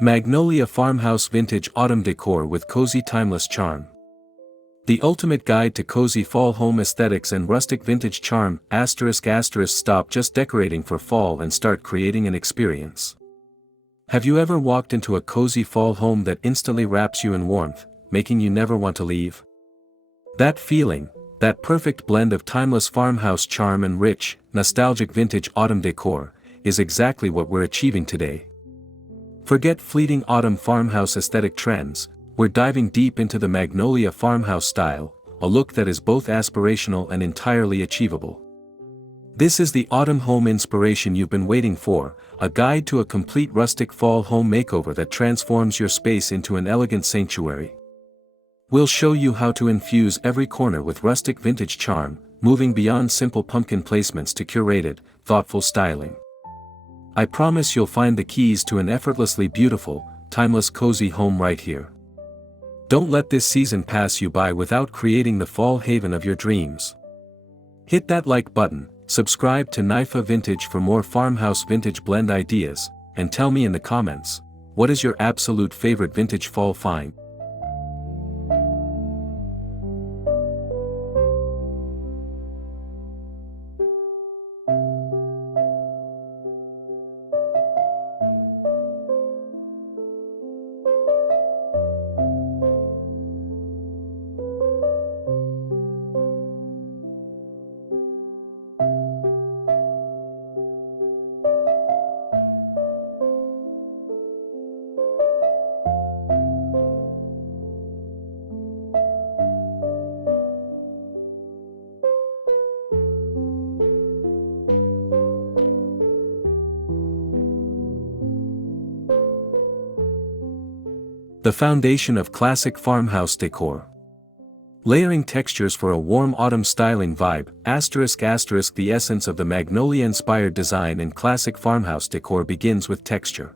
Magnolia Farmhouse Vintage Autumn Decor with Cozy Timeless Charm. The ultimate guide to cozy fall home aesthetics and rustic vintage charm. Stop just decorating for fall and start creating an experience. Have you ever walked into a cozy fall home that instantly wraps you in warmth, making you never want to leave? That feeling, that perfect blend of timeless farmhouse charm and rich, nostalgic vintage autumn decor, is exactly what we're achieving today. Forget fleeting autumn farmhouse aesthetic trends, we're diving deep into the Magnolia Farmhouse style, a look that is both aspirational and entirely achievable. This is the autumn home inspiration you've been waiting for, a guide to a complete rustic fall home makeover that transforms your space into an elegant sanctuary. We'll show you how to infuse every corner with rustic vintage charm, moving beyond simple pumpkin placements to curated, thoughtful styling. I promise you'll find the keys to an effortlessly beautiful, timeless cozy home right here. Don't let this season pass you by without creating the fall haven of your dreams. Hit that like button, subscribe to NIFA Vintage for more farmhouse vintage blend ideas, and tell me in the comments, what is your absolute favorite vintage fall find? The foundation of classic farmhouse decor. Layering textures for a warm autumn styling vibe. The essence of the Magnolia-inspired design in classic farmhouse decor begins with texture.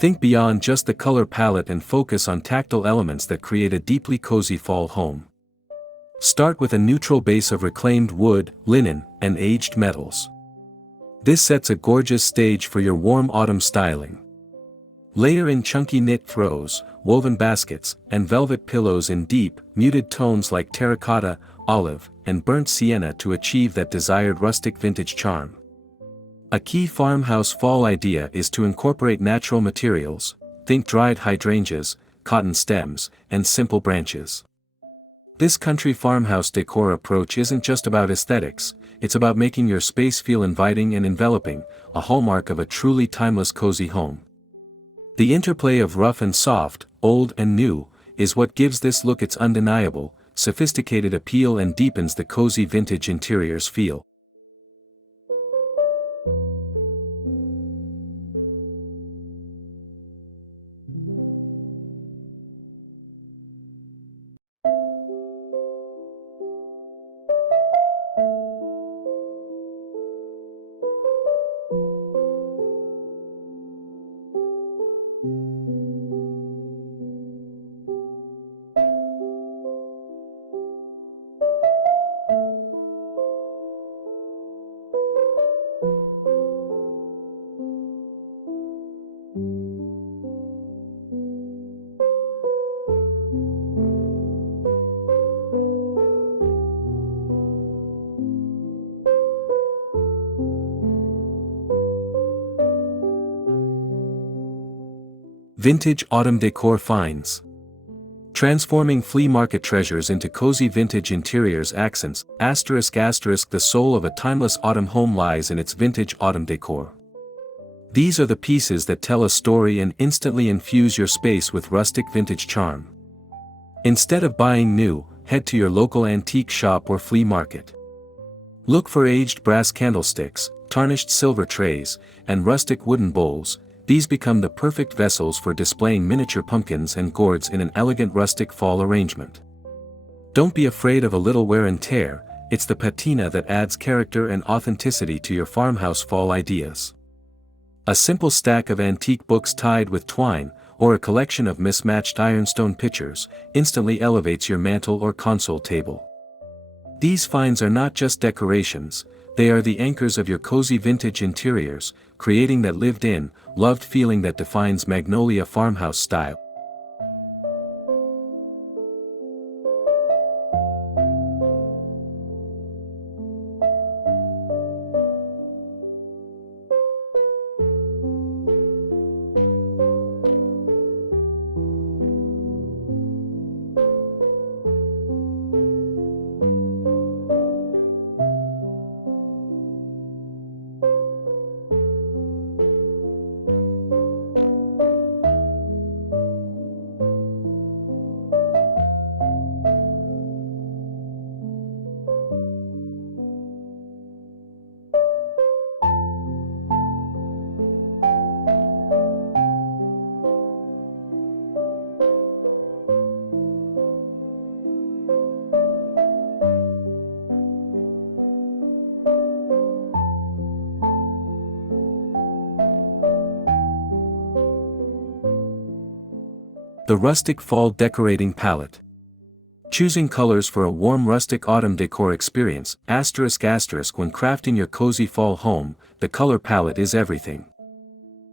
Think beyond just the color palette and focus on tactile elements that create a deeply cozy fall home. Start with a neutral base of reclaimed wood, linen, and aged metals. This sets a gorgeous stage for your warm autumn styling. Layer in chunky knit throws, woven baskets, and velvet pillows in deep, muted tones like terracotta, olive, and burnt sienna to achieve that desired rustic vintage charm. A key farmhouse fall idea is to incorporate natural materials, think dried hydrangeas, cotton stems, and simple branches. This country farmhouse decor approach isn't just about aesthetics, it's about making your space feel inviting and enveloping, a hallmark of a truly timeless cozy home. The interplay of rough and soft, old and new, is what gives this look its undeniable, sophisticated appeal and deepens the cozy vintage interiors feel. Vintage autumn decor finds. Transforming flea market treasures into cozy vintage interiors accents. The soul of a timeless autumn home lies in its vintage autumn decor. These are the pieces that tell a story and instantly infuse your space with rustic vintage charm. Instead of buying new, head to your local antique shop or flea market. Look for aged brass candlesticks, tarnished silver trays, and rustic wooden bowls. These become the perfect vessels for displaying miniature pumpkins and gourds in an elegant rustic fall arrangement. Don't be afraid of a little wear and tear, it's the patina that adds character and authenticity to your farmhouse fall ideas. A simple stack of antique books tied with twine, or a collection of mismatched ironstone pitchers, instantly elevates your mantel or console table. These finds are not just decorations, they are the anchors of your cozy vintage interiors, creating that lived in, loved feeling that defines Magnolia Farmhouse style. The Rustic Fall Decorating Palette. Choosing colors for a warm rustic autumn decor experience, **** when crafting your cozy fall home, the color palette is everything.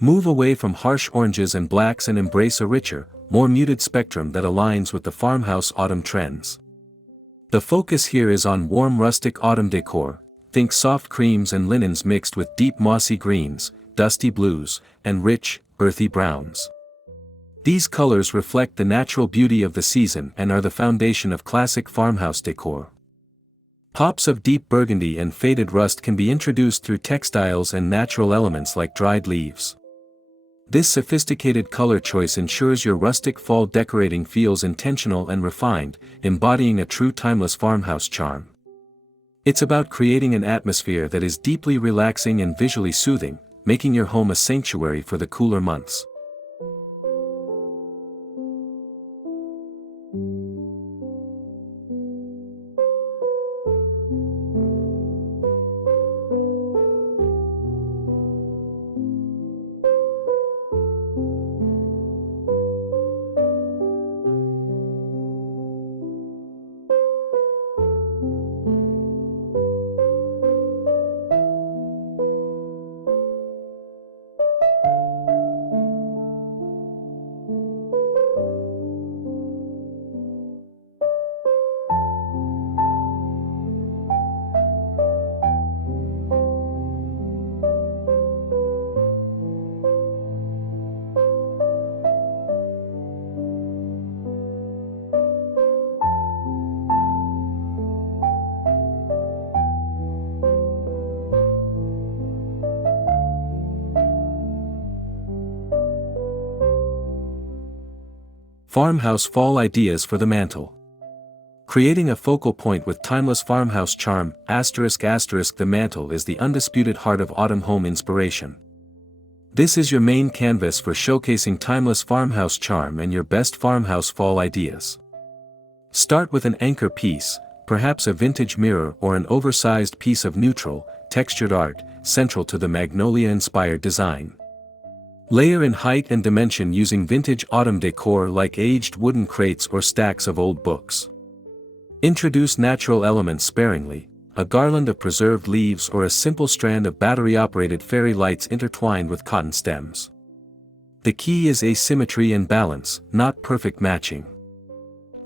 Move away from harsh oranges and blacks and embrace a richer, more muted spectrum that aligns with the farmhouse autumn trends. The focus here is on warm rustic autumn decor. Think soft creams and linens mixed with deep mossy greens, dusty blues, and rich, earthy browns. These colors reflect the natural beauty of the season and are the foundation of classic farmhouse decor. Pops of deep burgundy and faded rust can be introduced through textiles and natural elements like dried leaves. This sophisticated color choice ensures your rustic fall decorating feels intentional and refined, embodying a true timeless farmhouse charm. It's about creating an atmosphere that is deeply relaxing and visually soothing, making your home a sanctuary for the cooler months. Farmhouse Fall Ideas for the Mantel. Creating a focal point with timeless farmhouse charm, ****, the mantel is the undisputed heart of autumn home inspiration. This is your main canvas for showcasing timeless farmhouse charm and your best farmhouse fall ideas. Start with an anchor piece, perhaps a vintage mirror or an oversized piece of neutral, textured art, central to the Magnolia-inspired design. Layer in height and dimension using vintage autumn decor like aged wooden crates or stacks of old books. Introduce natural elements sparingly, a garland of preserved leaves or a simple strand of battery-operated fairy lights intertwined with cotton stems. The key is asymmetry and balance, not perfect matching.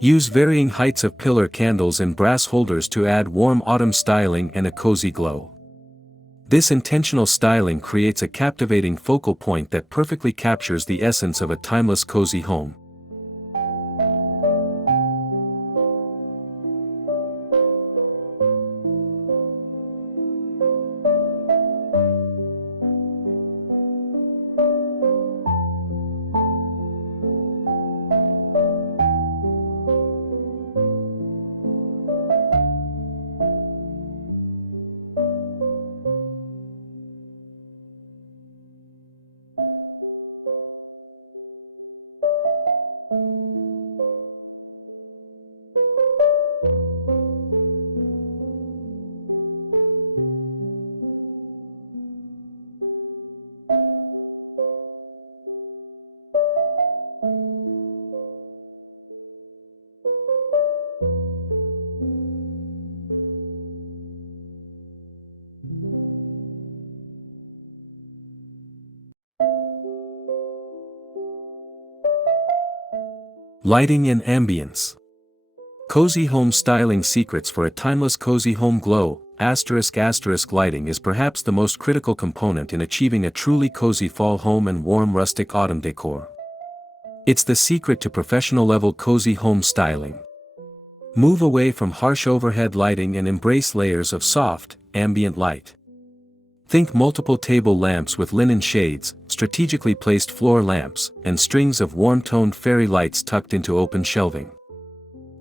Use varying heights of pillar candles and brass holders to add warm autumn styling and a cozy glow. This intentional styling creates a captivating focal point that perfectly captures the essence of a timeless cozy home. Lighting and ambience. Cozy home styling secrets for a timeless cozy home glow. Lighting is perhaps the most critical component in achieving a truly cozy fall home and warm rustic autumn decor. It's the secret to professional-level cozy home styling. Move away from harsh overhead lighting and embrace layers of soft, ambient light. Think multiple table lamps with linen shades, strategically placed floor lamps, and strings of warm-toned fairy lights tucked into open shelving.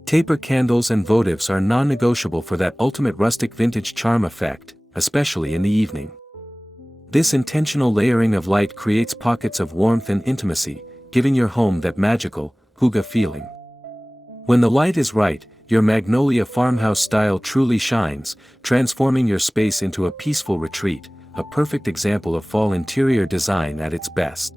Taper candles and votives are non-negotiable for that ultimate rustic vintage charm effect, especially in the evening. This intentional layering of light creates pockets of warmth and intimacy, giving your home that magical, hygge feeling. When the light is right, your Magnolia Farmhouse style truly shines, transforming your space into a peaceful retreat, a perfect example of fall interior design at its best.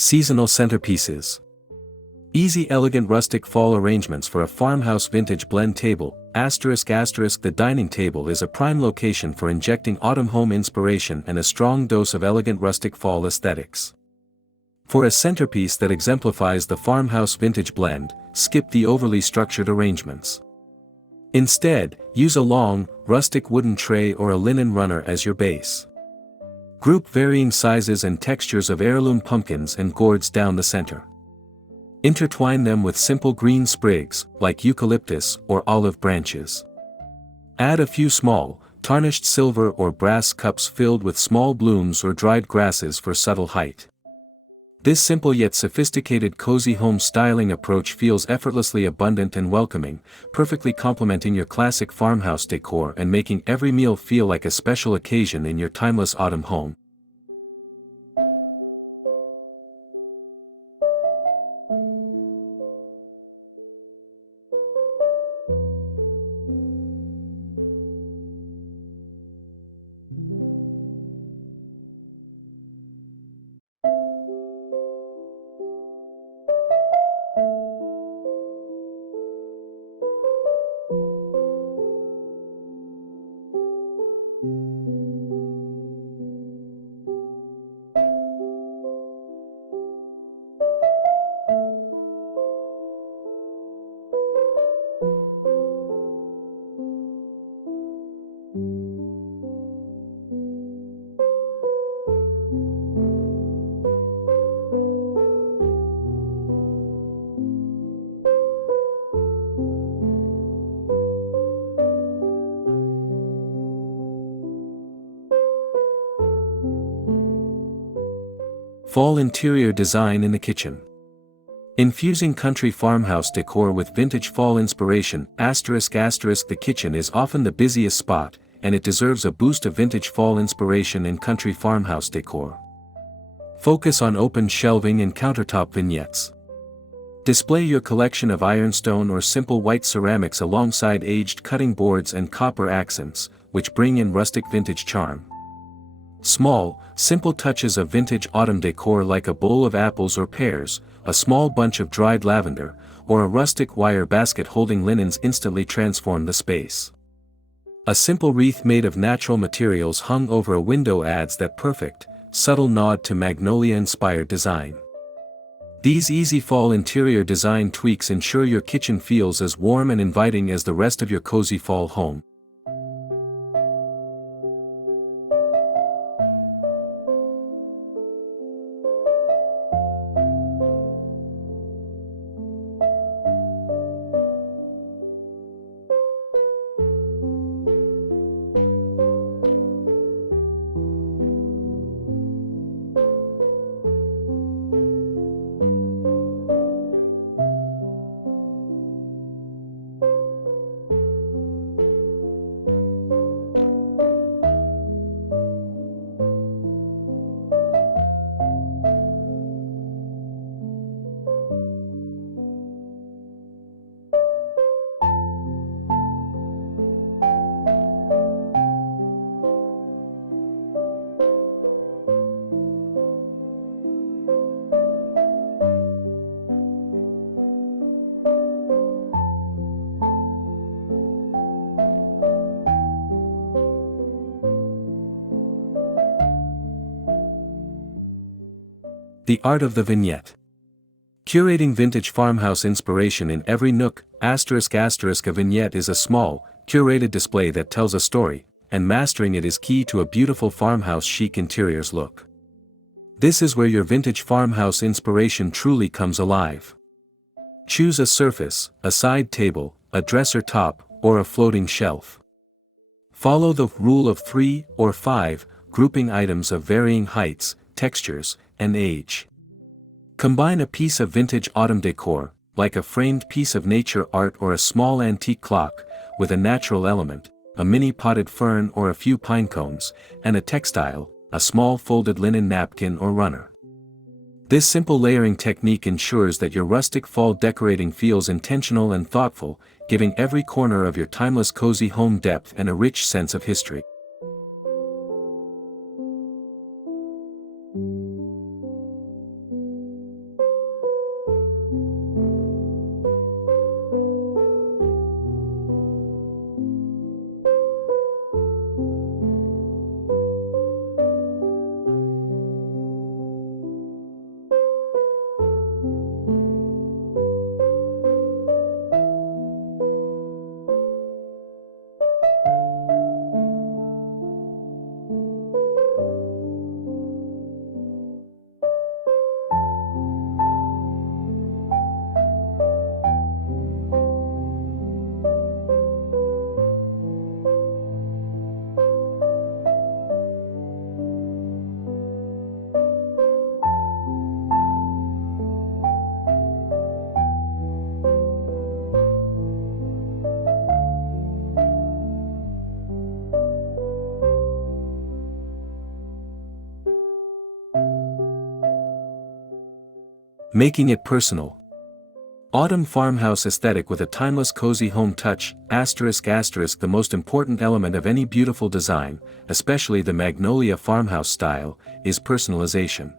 Seasonal centerpieces. Easy elegant rustic fall arrangements for a farmhouse vintage blend table. The dining table is a prime location for injecting autumn home inspiration and a strong dose of elegant rustic fall aesthetics. For a centerpiece that exemplifies the farmhouse vintage blend, skip the overly structured arrangements. Instead, use a long, rustic wooden tray or a linen runner as your base. Group varying sizes and textures of heirloom pumpkins and gourds down the center. Intertwine them with simple green sprigs, like eucalyptus or olive branches. Add a few small, tarnished silver or brass cups filled with small blooms or dried grasses for subtle height. This simple yet sophisticated cozy home styling approach feels effortlessly abundant and welcoming, perfectly complementing your classic farmhouse decor and making every meal feel like a special occasion in your timeless autumn home. Fall interior design in the kitchen. Infusing country farmhouse decor with vintage fall inspiration. The kitchen is often the busiest spot, and it deserves a boost of vintage fall inspiration in country farmhouse decor. Focus on open shelving and countertop vignettes. Display your collection of ironstone or simple white ceramics alongside aged cutting boards and copper accents, which bring in rustic vintage charm. Small, simple touches of vintage autumn decor like a bowl of apples or pears, a small bunch of dried lavender, or a rustic wire basket holding linens instantly transform the space. A simple wreath made of natural materials hung over a window adds that perfect, subtle nod to Magnolia-inspired design. These easy fall interior design tweaks ensure your kitchen feels as warm and inviting as the rest of your cozy fall home. The art of the vignette. Curating vintage farmhouse inspiration in every nook, ****. A vignette is a small, curated display that tells a story, and mastering it is key to a beautiful farmhouse chic interiors look. This is where your vintage farmhouse inspiration truly comes alive. Choose a surface, a side table, a dresser top, or a floating shelf. Follow the rule of 3 or 5, grouping items of varying heights, textures, and age. Combine a piece of vintage autumn decor, like a framed piece of nature art or a small antique clock, with a natural element, a mini potted fern or a few pine cones, and a textile, a small folded linen napkin or runner. This simple layering technique ensures that your rustic fall decorating feels intentional and thoughtful, giving every corner of your timeless cozy home depth and a rich sense of history. Making it personal. Autumn farmhouse aesthetic with a timeless cozy home touch, ****. The most important element of any beautiful design, especially the Magnolia Farmhouse style, is personalization.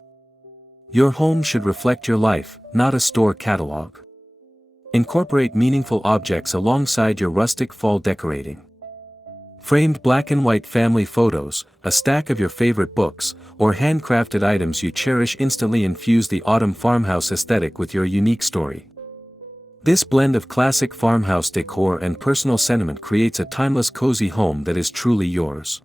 Your home should reflect your life, not a store catalog. Incorporate meaningful objects alongside your rustic fall decorating. Framed black and white family photos, a stack of your favorite books, or handcrafted items you cherish instantly infuse the autumn farmhouse aesthetic with your unique story. This blend of classic farmhouse decor and personal sentiment creates a timeless cozy home that is truly yours.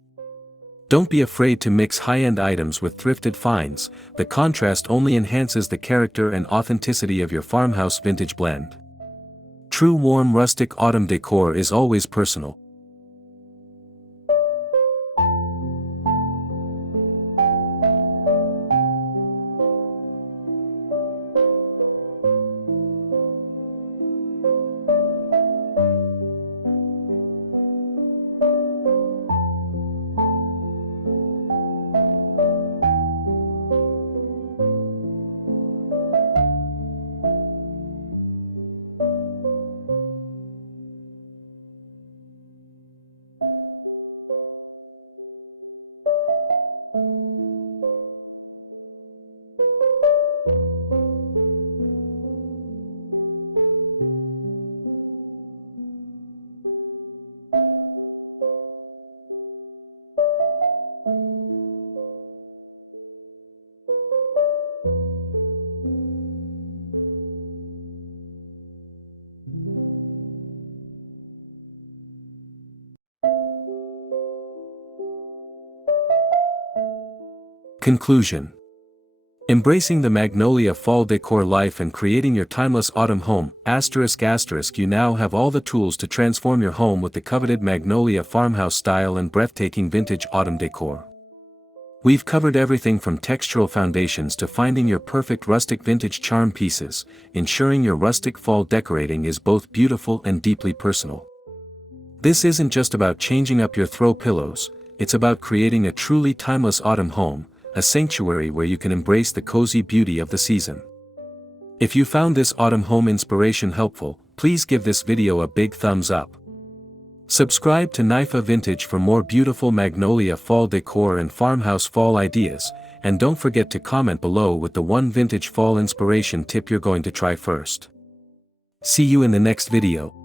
Don't be afraid to mix high-end items with thrifted finds, the contrast only enhances the character and authenticity of your farmhouse vintage blend. True warm rustic autumn decor is always personal. Conclusion. Embracing the Magnolia fall decor life and creating your timeless autumn home, ****. You now have all the tools to transform your home with the coveted Magnolia Farmhouse style and breathtaking vintage autumn decor. We've covered everything from textural foundations to finding your perfect rustic vintage charm pieces, ensuring your rustic fall decorating is both beautiful and deeply personal. This isn't just about changing up your throw pillows, it's about creating a truly timeless autumn home, a sanctuary where you can embrace the cozy beauty of the season. If you found this autumn home inspiration helpful, please give this video a big thumbs up. Subscribe to Nifa Vintage for more beautiful Magnolia fall decor and farmhouse fall ideas, and don't forget to comment below with the one vintage fall inspiration tip you're going to try first. See you in the next video.